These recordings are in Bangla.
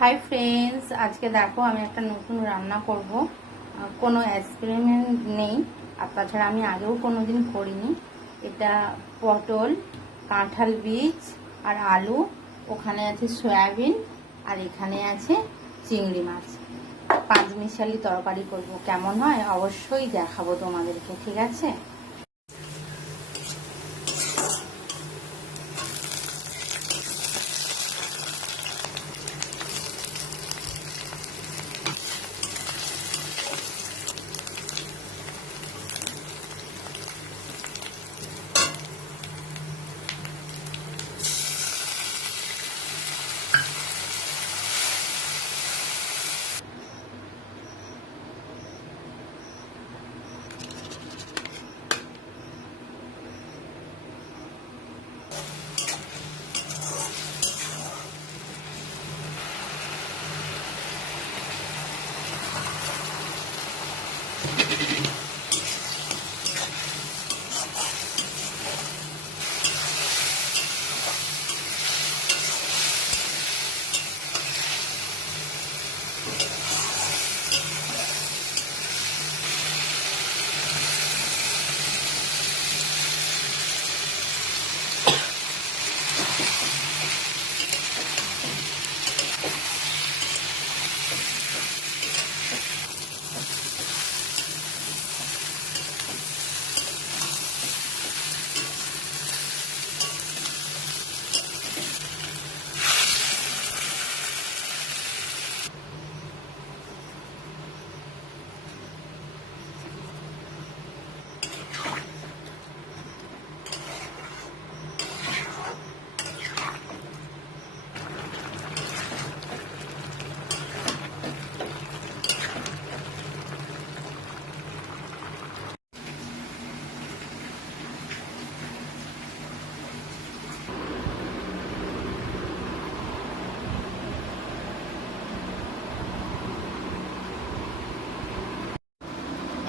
হাই ফ্রেন্ডস, আজকে দেখো আমি একটা নতুন রান্না করব। কোনো এক্সপেরিমেন্ট নেই, আর তাছাড়া আমি আগেও কোনো দিন করিনি। এটা পটল, কাঁঠাল বীজ আর আলু, ওখানে আছে সয়াবিন, আর এখানে আছে চিংড়ি মাছ। পাঁচমিশালি তরকারি করব। কেমন হয় অবশ্যই দেখাবো তোমাদেরকে, ঠিক আছে?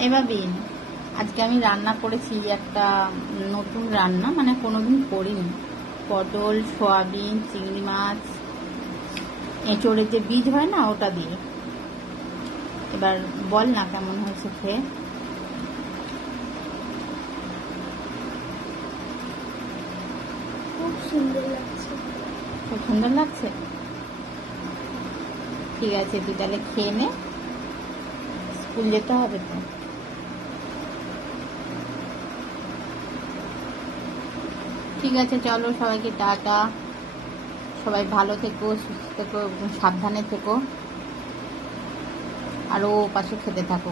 এভাবে আজকে আমি রান্না করেছি একটা নতুন রান্না, মানে কোনোদিন করিনি। পটল, সয়াবিন, চিংড়ি মাছ, এঁচড়ের যে বীজ হয় না, ওটা দিয়ে। এবার বল না কেমন হয়েছে খেয়ে। খুব সুন্দর লাগছে। খুব সুন্দর লাগছে। ঠিক আছে, তুই তাহলে খেয়ে নে, স্কুল যেতে হবে তো। ঠিক আছে, চলো, সবাইকে টাটা। সবাই ভালো থেকো, সুস্থ থেকো এবং সাবধানে থেকো। আর ও পাশে খেতে থাকো।